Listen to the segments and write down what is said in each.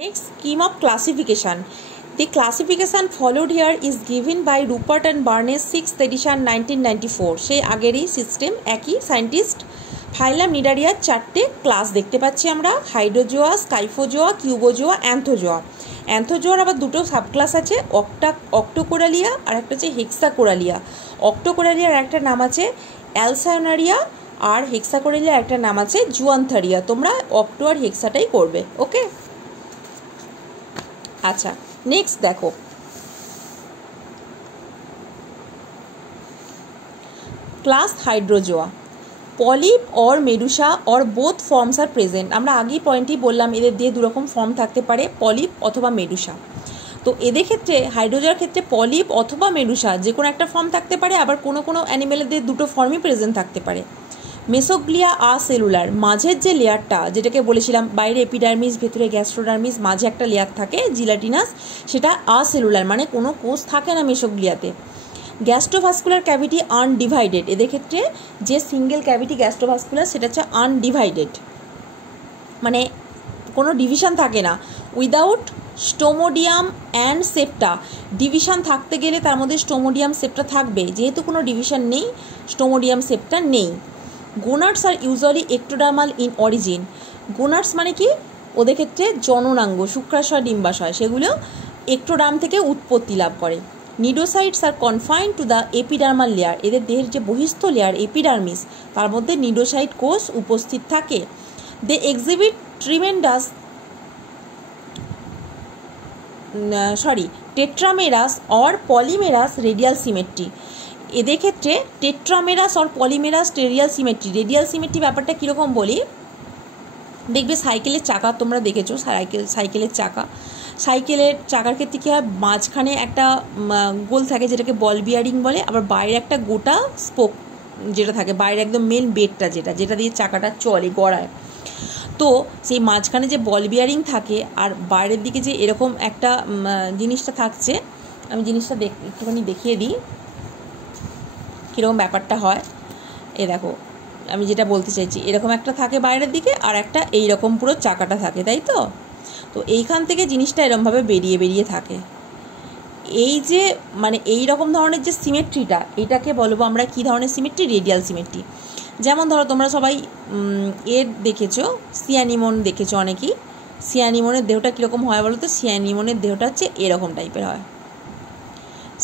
Next, scheme of classification. The classification followed here is given by Rupert and Barnes 6th edition 1994. সেই আগেরই system একই scientist ফাইলাম নিডারিয়ার চারটে class দেখতে পাচ্ছি আমরা, Hydrozoa, Scyphozoa, Cubozoa, Anthozoa. অ্যান্থোজোয়ার আবার দুটো সাবক্লাস আছে, অক্টোকোরালিয়া আর একটা হচ্ছে হেক্সাকোরালিয়া। অক্টোকোরালিয়ার একটা নাম আছে অ্যালসায়োনারিয়া আর হেক্সাকোরালিয়ার একটা নাম আছে জুয়ান্থারিয়া। তোমরা অক্টো আর হেক্সাটাই করবে, ওকে। আচ্ছা, নেক্সট দেখো, class hydrozoa. Polyp or medusa or both forms are present. আমরা আগেই পয়েন্টই বললাম এদের দিয়ে দুরকম ফর্ম থাকতে পারে, পলিপ অথবা মেডুসা। তো এদের ক্ষেত্রে হাইড্রোজোয়ার ক্ষেত্রে পলিপ অথবা মেডুসা যে কোনো একটা ফর্ম থাকতে পারে, আবার কোনো কোনো অ্যানিমেলদের দুটো ফর্মই প্রেজেন্ট থাকতে পারে। মেসোগ্লিয়া সেলুলার, মাঝের যে লেয়ারটা যেটাকে বলেছিলাম বাইরে এপিডার্মিস ভেতরে গ্যাস্ট্রোডার্মিস, মাঝে একটা লেয়ার থাকে জিলাটিনাস, সেটা সেলুলার মানে কোনো কোষ থাকে না মেসোগ্লিয়াতে। গ্যাস্ট্রোভাস্কুলার ক্যাভিটি আনডিভাইডেড, এদের ক্ষেত্রে যে সিঙ্গেল ক্যাভিটি গ্যাস্ট্রোভাস্কুলার সেটা হচ্ছে আনডিভাইডেড, মানে কোনো ডিভিশন থাকে না। উইদাউট স্টোমোডিয়াম অ্যান্ড সেপ্টা, ডিভিশন থাকতে গেলে তার মধ্যে স্টোমোডিয়াম সেপ্টা থাকবে, যেহেতু কোনো ডিভিশন নেই স্টোমোডিয়াম সেপ্টা নেই। গোনাডস আর ইউজুয়ালি এক্টোডার্মাল ইন অরিজিন। গোনাডস মানে কি, ওদের ক্ষেত্রে জননাঙ্গ, শুক্রাশয় ডিম্বাশয়, সেগুলো এক্টোডার্ম থেকে উৎপত্তি লাভ করে। Cnidocytes are confined to the epidermal layer, এদের দেহের যে বহিস্থ লেয়ার এপিডার্মিস তার মধ্যে নিডোসাইট কোষ উপস্থিত থাকে। They exhibit tremendous tetramerous or polymerous radial symmetry. এদের ক্ষেত্রে tetramerous or polymerous radial symmetry. Radial symmetry ব্যাপারটা কীরকম বলি, দেখবে সাইকেলের চাকা তোমরা দেখেছো, সাইকেলের চাকার ক্ষেত্রে কী হয়, মাঝখানে একটা গোল থাকে যেটাকে বল বিয়ারিং বলে, আবার বাইরে একটা গোটা স্পোক যেটা থাকে, বাইরে একদম মেন বেডটা যেটা দিয়ে চাকাটা চলে গড়ায়। তো সেই মাঝখানে যে বল বিয়ারিং থাকে আর বাইরের দিকে যে এরকম একটা জিনিসটা থাকছে, আমি জিনিসটা একটুখানি দেখিয়ে দিই কীরকম ব্যাপারটা হয়। এ দেখো আমি যেটা বলতে চাইছি, এরকম একটা থাকে বাইরের দিকে আর একটা এইরকম পুরো চাকাটা থাকে, তাই তো। তো এইখান থেকে জিনিসটা এরকমভাবে বেরিয়ে থাকে। এই যে মানে এই রকম ধরনের যে সিমেট্রিটা, এটাকে বলবো আমরা কী ধরনের সিমেট্রি, রেডিয়াল সিমেট্রি। যেমন ধরো তোমরা সবাই এর দেখেছো, সিয়ানিমন দেখেছো অনেকেই। সিয়ানিমনের দেহটা কীরকম হয় বলো তো, সিয়ানিমনের দেহটা হচ্ছে এরকম টাইপের হয়।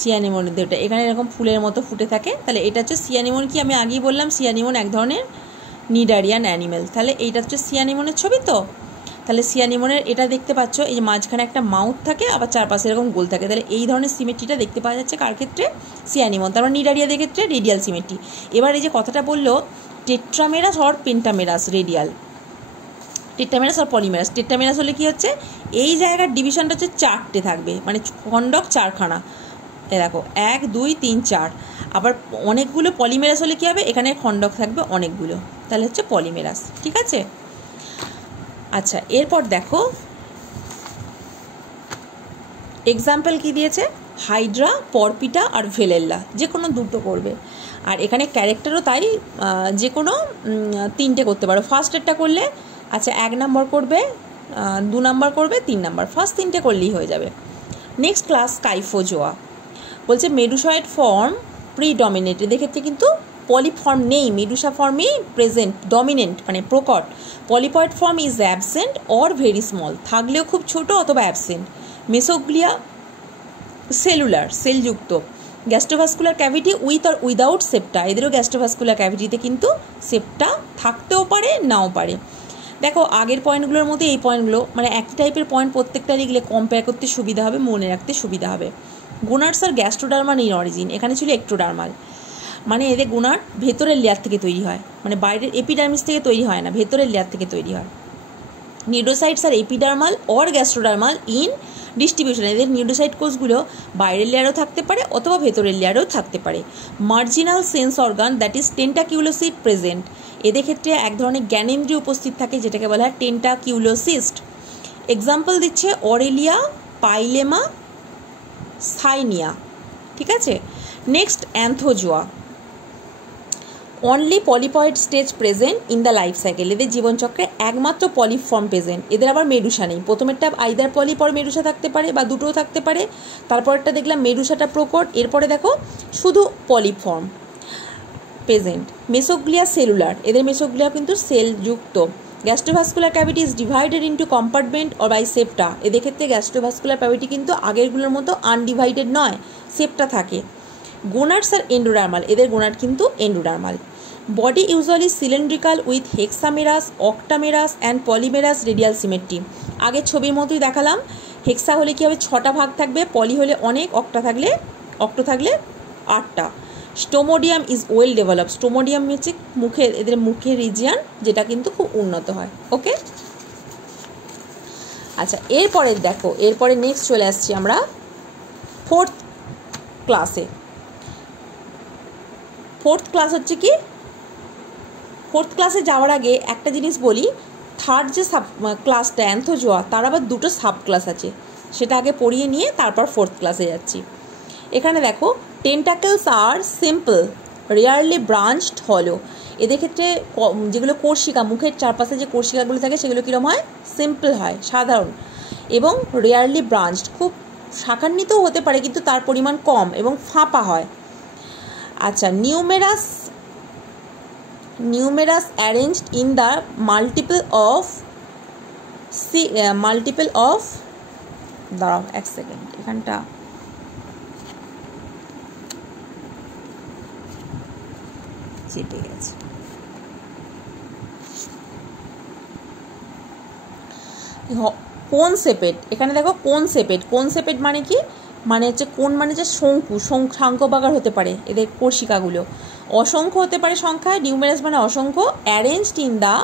সিয়ানিমনের দেহটা এখানে এরকম ফুলের মতো ফুটে থাকে, তাহলে এটা হচ্ছে সিয়ানিমন। কি আমি আগেই বললাম সিয়ানিমন এক ধরনের নিডারিয়ান অ্যানিমেল, তাহলে এইটা হচ্ছে সিয়ানিমনের ছবি। তো তাহলে সিয়ানিমনের এটা দেখতে পাচ্ছ, এই মাঝখানে একটা মাউথ থাকে, আবার চারপাশে এরকম গোল থাকে, তাহলে এই ধরনের সিমেট্রিটা দেখতে পাওয়া যাচ্ছে কার ক্ষেত্রে, সিয়ানিমন। তারপর নিডারিয়াদের ক্ষেত্রে রেডিয়াল সিমেট্রি। এবার এই যে কথাটা বললো টেট্রামেরাস অর পেন্টামেরাস রেডিয়াল, টেট্রামেরাস আর পলিমেরাস। টেট্রামেরাস হলে কি হচ্ছে, এই জায়গার ডিভিশনটা হচ্ছে চারটে থাকবে, মানে খণ্ডক চারখানা, এ দেখো 1 2 3 4। আবার অনেকগুলো পলিমেরাস হলে কী হবে, এখানে খণ্ডক থাকবে অনেকগুলো, তাহলে হচ্ছে পলিমেরাস, ঠিক আছে। আচ্ছা, এরপর দেখো এক্সাম্পল কি দিয়েছে, হাইড্রা, পরপিটা আর ভেলেল্লা, যে কোনো দুটো করবে। আর এখানে ক্যারেক্টারও তাই, যে কোনো 3টে করতে পারো। ফার্স্টেরটা করলে আচ্ছা 1 নম্বর করবে, 2 নম্বর করবে, 3 নম্বর, ফার্স্ট 3টে করলেই হয়ে যাবে। Next class Scyphozoa. বলছে মেডুসয়েড ফর্ম প্রিডমিনেন্ট, এদের ক্ষেত্রে কিন্তু পলিপ ফর্ম নেই, মেডুসা ফর্মই প্রেজেন্ট, ডমিনেন্ট মানে প্রকট। Polypoid form is absent or very small, থাকলেও খুব ছোট অথবা অ্যাবসেন্ট। মেসোগ্লিয়া সেলুলার, সেলযুক্ত। Gastrovascular cavity with or without septa, এদেরও গ্যাস্ট্রোভাস্কুলার ক্যাভিটিতে কিন্তু সেপ্টা থাকতেও পারে নাও পারে। দেখো আগের পয়েন্টগুলোর মধ্যে এই পয়েন্টগুলো মানে একই টাইপের পয়েন্ট, প্রত্যেকটা লিখলে কম্পেয়ার করতে সুবিধা হবে, মনে রাখতে সুবিধা হবে। গোনাডস আর গ্যাস্ট্রোডার্মাল ইন অরিজিন, এখানে ছিল এক্টোডার্মাল, মানে এদের গোনাড ভেতরের লেয়ার থেকে তৈরি হয়, মানে বাইরের এপিডার্মিস থেকে তৈরি হয় না, ভেতরের লেয়ার থেকে তৈরি হয়। নিডোসাইটস আর এপিডার্মাল অর গ্যাস্ট্রোডার্মাল ইন ডিস্ট্রিবিউশন, এদের নিউডোসাইট কোষগুলো বাইরের লেয়ারও থাকতে পারে অথবা ভেতরের লেয়ারেও থাকতে পারে। Marginal sense organ that is tentaculocyst present, এদের ক্ষেত্রে এক ধরনের জ্ঞানেন্দ্রিয় উপস্থিত থাকে যেটাকে বলা হয় টেন্টাকিউলোসিস্ট। এক্সাম্পল দিচ্ছে অরেলিয়া, পাইলেমা, সাইনিয়া, ঠিক আছে। Next Anthozoa. Only polypoid stage present in the life cycle, এদের জীবনচক্রে একমাত্র পলিপ ফর্ম প্রেজেন্ট, এদের আবার মেরুসা নেই। প্রথমেরটা আইদার পলিপ আর মেরুসা থাকতে পারে বা দুটোও থাকতে পারে, তারপরটা দেখলাম মেরুসাটা প্রকট, এরপরে দেখো শুধু polyp form present. Mesoglea cellular, এদের মেসোগ্লিয়া কিন্তু সেলযুক্ত। Gastrovascular cavity is divided into compartment or by septa, এদের ক্ষেত্রে গ্যাস্ট্রোভাস্কুলার ক্যাভিটি কিন্তু আগেরগুলোর মতো আনডিভাইডেড নয়, সেপ্টা থাকে। গোনাডস আর এন্ডোডার্মাল, এদের গোনাড কিন্তু endodermal. Body usually cylindrical with hexamerous, octamerous and polymerous radial symmetry. আগের ছবির মতোই দেখালাম, হেক্সা হলে কী হবে 6টা ভাগ থাকবে, পলি হলে অনেক, অক্টো থাকলে 8টা। স্টোমোডিয়াম ইজ ওয়েল ডেভেলপ, স্টোমোডিয়াম হচ্ছে মুখের, এদের মুখের রিজিয়ান, যেটা কিন্তু খুব উন্নত হয়। ওকে, আচ্ছা এরপরে দেখো, এরপরে নেক্সট চলে আসছি আমরা 4th ক্লাসে। 4th ক্লাস হচ্ছে কি, 4th ক্লাসে যাওয়ার আগে একটা জিনিস বলি, 3rd যে সাব ক্লাসটা অ্যান্থোজোয়া, তার আবার দুটো সাব ক্লাস আছে, সেটা আগে পড়িয়ে নিয়ে তারপর 4th ক্লাসে যাচ্ছি। এখানে দেখো টেন্টাকেলস আর সিম্পল, রেয়ারলি ব্রাঞ্চড হলো, এদের ক্ষেত্রে যেগুলো কোর্শিকা, মুখের চারপাশে যে কোর্শিকাগুলো থাকে সেগুলো কীরকম হয়, সিম্পল হয়, সাধারণ, এবং রেয়ারলি ব্রাঞ্চড, খুব শাখান্বিতও হতে পারে কিন্তু তার পরিমাণ কম এবং ফাঁপা হয়। আচ্ছা, numerous arranged in the multiple of দাঁড়াও এক সেকেন্ড, এখানটা চেপে গেছে। কোন সেপেট, এখানে দেখো কোন সেপেট মানে কি, মানে হচ্ছে কোন মানে যে শঙ্কু, শঙ্খবাকার হতে পারে এদের কোর্শিকাগুলো, অসংখ্য হতে পারে সংখ্যায়, নিউমেরাস মানে অসংখ্য, arranged in the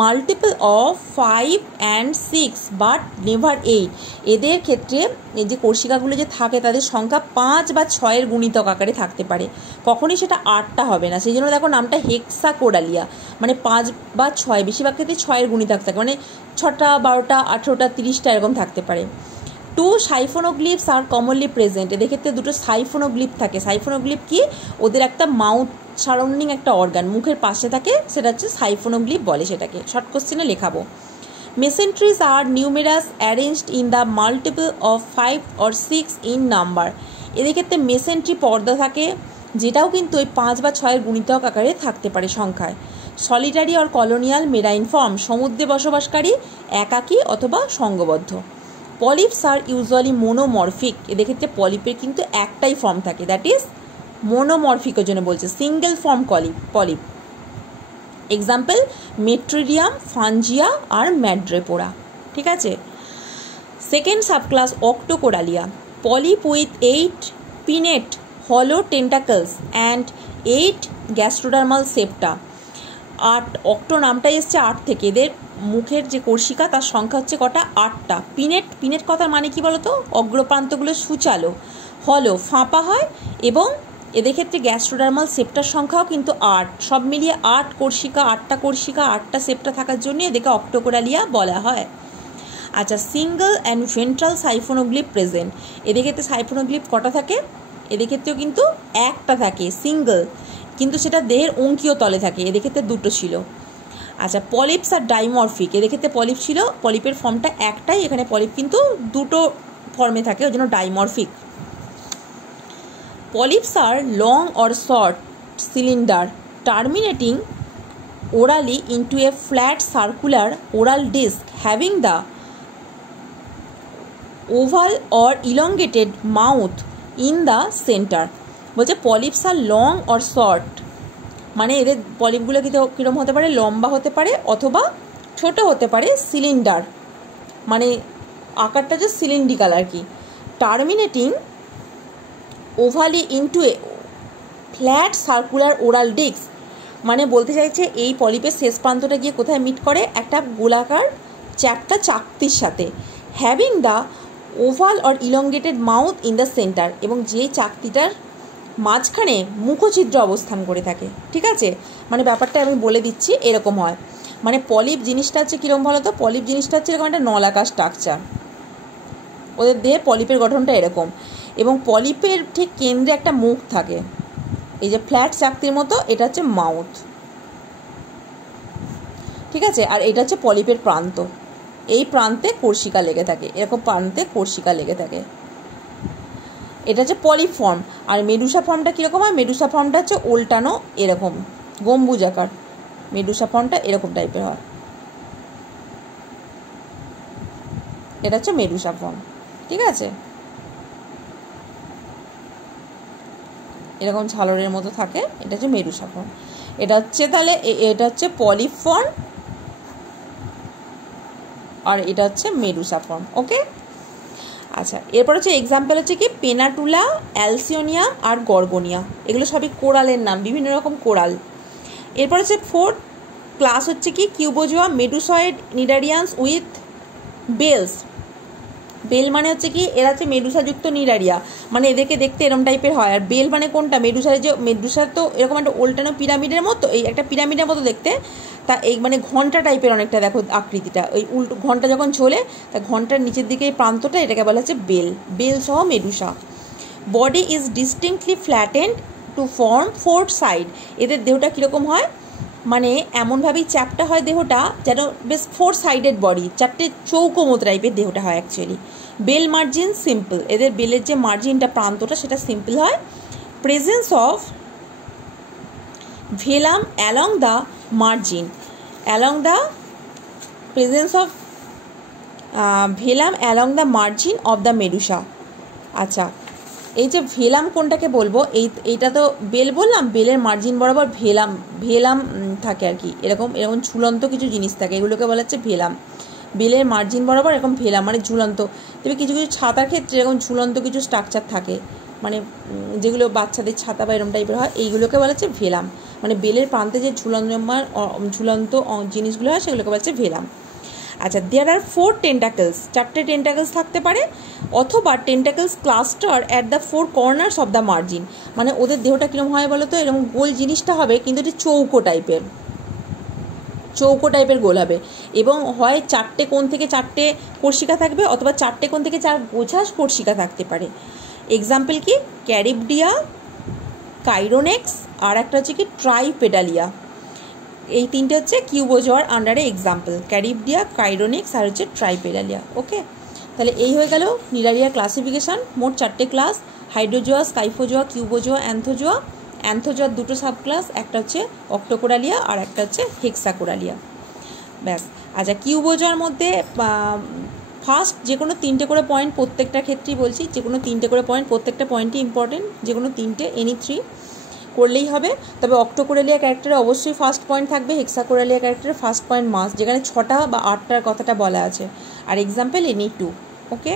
multiple of 5 and 6 but never 8, এদের ক্ষেত্রে এই যে কোর্শিকাগুলো যে থাকে তাদের সংখ্যা 5 বা 6-এর গুণিতক আকারে থাকতে পারে, কখনই সেটা 8টা হবে না, সেই জন্য দেখো নামটা হেক্সাকোডালিয়া, মানে 5 বা 6, বেশিরভাগ ক্ষেত্রে 6-এর গুণিতক থাকে, মানে 6টা 12টা 18টা 30টা এরকম থাকতে পারে। 2 সাইফোনোগ্লিপস আর কমনলি প্রেজেন্ট, এদের ক্ষেত্রে দুটো সাইফোনোগ্লিপ থাকে। সাইফোনোগ্লিপ কি, ওদের একটা মাউথ সারাউন্ডিং একটা অর্গান মুখের পাশে থাকে, সেটা হচ্ছে সাইফোনোগ্লিপ বলে, সেটাকে শর্ট কোশ্চেনে লেখাবো। Mesenteries are numerous arranged in the multiple of 5 or 6 in number, এদের ক্ষেত্রে মেসেন্ট্রি পর্দা থাকে, যেটাও কিন্তু ওই 5 বা 6-এর গুণিতক আকারে থাকতে পারে সংখ্যায়। সলিটারি আর কলোনিয়াল মেরাইন ফর্ম, সমুদ্রে বসবাসকারী, একাকী অথবা সংঘবদ্ধ। পলিপস আর ইউজুয়ালি মোনোমরফিক, এদের ক্ষেত্রে পলিপের কিন্তু একটাই ফর্ম থাকে, দ্যাট ইজ মোনোমরফিকের জন্য বলছে, single form polyp. Example Metridium, Fungia আর ম্যাড্রেপোরা। ঠিক আছে, second subclass Octocorallia, polyp with 8 pinnate হলো টেন্টাকলস অ্যান্ড 8 গ্যাস্ট্রোডার্মাল সেপ্টা। 8, অক্টো নামটাই এসছে 8 থেকে, এদের মুখের যে কোর্শিকা তার সংখ্যা হচ্ছে কটা, 8টা। পিনেট কথার মানে কি বলতো, অগ্রপ্রান্তগুলো সুচালো, হলো ফাঁপা হয়, এবং এদের ক্ষেত্রে গ্যাস্ট্রোডার্মাল সেপ্টার সংখ্যাও কিন্তু 8, সব মিলিয়ে 8 কোর্শিকা, 8টা কোর্শিকা 8টা সেপ্টা থাকার জন্য এদেরকে অক্টোকোরালিয়া বলা হয়। আচ্ছা, সিঙ্গল অ্যান্ড ভেন্ট্রাল সাইফোনোগ্লিপ প্রেজেন্ট, এদের ক্ষেত্রে সাইফোনোগ্লিপ কটা থাকে, এদের ক্ষেত্রেও কিন্তু একটা থাকে, সিঙ্গল, কিন্তু সেটা দেহের অঙ্কীয় তলে থাকে, এদের ক্ষেত্রে দুটো ছিল। আচ্ছা, পলিপস আর ডাইমরফিক, এদের ক্ষেত্রে পলিপ ছিল, পলিপের ফর্মটা একটাই, এখানে পলিপ কিন্তু দুটো ফর্মে থাকে, ওই জন্য dimorphic. Polyps are long or short cylinder terminating orally into a flat circular oral disc having the oval or elongated mouth in the center। বলছে polyps are long or short, মানে এদের পলিপগুলো কীরকম হতে পারে, লম্বা হতে পারে অথবা ছোট হতে পারে, সিলিন্ডার মানে আকারটা যে সিলিন্ড্রিক্যাল আর কি, টার্মিনেটিং ওভালি ইন্টু এ ফ্ল্যাট সার্কুলার ওরাল ডিস্ক, মানে বলতে চাইছে এই পলিপের শেষ প্রান্তটা গিয়ে কোথায় মিট করে, একটা গোলাকার চ্যাপ্টা চাকতির সাথে, having the oval or elongated mouth in the centre, এবং যেই চাকতিটার মাঝখানে মুখছিদ্র অবস্থান করে থাকে। ঠিক আছে, মানে ব্যাপারটা আমি বলে দিচ্ছি, এরকম হয়, মানে পলিপ জিনিসটা হচ্ছে কীরকম বলো তো, পলিপ জিনিসটা হচ্ছে এরকম একটা নলাকার স্ট্রাকচার, ওদের দেহে পলিপের গঠনটা এরকম, এবং পলিপের ঠিক কেন্দ্রে একটা মুখ থাকে, এই যে ফ্ল্যাট চাকতির মতো, এটা হচ্ছে মাউথ, ঠিক আছে। আর এটা হচ্ছে পলিপের প্রান্ত, এই প্রান্তে কোর্সিকা লেগে থাকে, এরকম প্রান্তে কোর্সিকা লেগে থাকে। এটা হচ্ছে পলিপ ফর্ম। আর মেডুসা ফর্মটা কীরকম হয়? মেডুসা ফর্মটা হচ্ছে উল্টানো, এরকম গম্বুজ আকার। মেডুসা ফর্মটা এরকম টাইপের হয়, এটা হচ্ছে মেডুসা ফর্ম, ঠিক আছে। এরকম ঝালরের মতো থাকে, এটা হচ্ছে মেডুসা ফর্ম। এটা হচ্ছে তাহলে এটা হচ্ছে পলিপ ফর্ম, আর এটা হচ্ছে মেডুসা ফর্ম। ওকে, আচ্ছা। এরপর হচ্ছে এক্সাম্পল হচ্ছে কি পেনাটুলা, অ্যালসিওনিয়াম আর গর্গোনিয়া, এগুলো সবই কোরালের নাম, বিভিন্ন রকম কোরাল। এরপর হচ্ছে ফোর্থ ক্লাস হচ্ছে কি কিউবোজোয়া, মেডুসয়েড নিডারিয়ান্স উইথ বেলস। বেল মানে হচ্ছে কি এরা হচ্ছে মেডুসাযুক্ত নিডারিয়া, মানে এদেরকে দেখতে এরকম টাইপের হয়। আর বেল মানে কোনটা? মেডুসার, যে মেডুসার তো এরকম একটা উল্টানো পিরামিডের মতো, এই একটা পিরামিডের মতো দেখতে, তা এই মানে ঘন্টা টাইপের অনেকটা, দেখো আকৃতিটা, ওই উল্টো ঘন্টা যখন ঝোলে তা ঘন্টার নিচের দিকে এই প্রান্তটা, এটাকে বলা হচ্ছে বেল, বেল সহ medusa. Body is distinctly flattened to form fourth side. এদের দেহটা কীরকম হয়? মানে এমনভাবেই চ্যাপটা হয় দেহটা যেন বেশ ফোর সাইডেড বডি, চারটে চৌকো মতো টাইপের দেহটা হয় অ্যাকচুয়ালি। বেল মার্জিন সিম্পল, এদের বেলের যে মার্জিনটা, প্রান্তটা, সেটা সিম্পল হয়। Presence of velum along the margin, along the presence of velum along the margin of the medusa. আচ্ছা, এই যে ভেলাম কোনটাকে বলবো, এইটা তো বেল বললাম, বেলের মার্জিন বরাবর ভেলাম ভেলাম থাকে আর কি, এরকম এরকম ঝুলন্ত কিছু জিনিস থাকে, এগুলোকে বলা হচ্ছে ভেলাম। বেলের মার্জিন বরাবর এরকম ভেলাম মানে ঝুলন্ত। তবে কিছু কিছু ছাতার ক্ষেত্রে এরকম ঝুলন্ত কিছু স্ট্রাকচার থাকে, মানে যেগুলো বাচ্চাদের ছাতা বা এরকম টাইপের হয়, এইগুলোকে বলা হচ্ছে ভেলাম। মানে বেলের প্রান্তে যে ঝুলন্ত জিনিসগুলো হয় সেগুলোকে বলা হচ্ছে ভেলাম। আচ্ছা, দেয়ার আর 4 টেন্টাকেলস, 4টে টেন্টাকেলস থাকতে পারে, অথবা tentacles cluster at the 4 corners of the margin. মানে ওদের দেহটা কীরকম হয় বলো তো? এরকম গোল জিনিসটা হবে, কিন্তু এটি চৌকো টাইপের গোল হবে, এবং হয় 4টে কোণ থেকে 4টে কোর্সিকা থাকবে, অথবা 4টে কোণ থেকে 4 গোছা কোর্সিকা থাকতে পারে। এক্সাম্পল কি ক্যারিবডিয়া, কাইরোনেক্স, আর একটা হচ্ছে কি ট্রাইপেডালিয়া। এই তিনটে হচ্ছে কিউবোজোয়ার আন্ডারে এক্সাম্পল, ক্যারিবডিয়া, কাইরোনেক্স আর হচ্ছে ট্রাইপেডালিয়া। ওকে, তাহলে এই হয়ে গেল নিডারিয়া ক্লাসিফিকেশান। মোট 4টে class, Hydrozoa, Scyphozoa, Cubozoa, Anthozoa. অ্যান্থোজোয়ার 2টো সাব ক্লাস, একটা হচ্ছে অক্টোকোরালিয়া আর একটা হচ্ছে হেক্সাকোরালিয়া। ব্যাস। আচ্ছা, কিউবোজোয়ার মধ্যে ফার্স্ট যে কোনো 3টে করে পয়েন্ট, প্রত্যেকটা ক্ষেত্রেই বলছি, যে কোনো 3টে করে পয়েন্ট, প্রত্যেকটা পয়েন্টই ইম্পর্টেন্ট, যে কোনো 3টে, এনি 3 করলেই হবে। তবে অক্টোকোরালিয়া ক্যারেক্টারে অবশ্যই ফার্স্ট পয়েন্ট থাকবে, হেক্সাকোরালিয়া ক্যারেক্টারে ফার্স্ট পয়েন্ট মাস্ট, যেখানে 6টা বা 8টার কথাটা বলা আছে। আর এক্সাম্পল এনি 2। ওকে।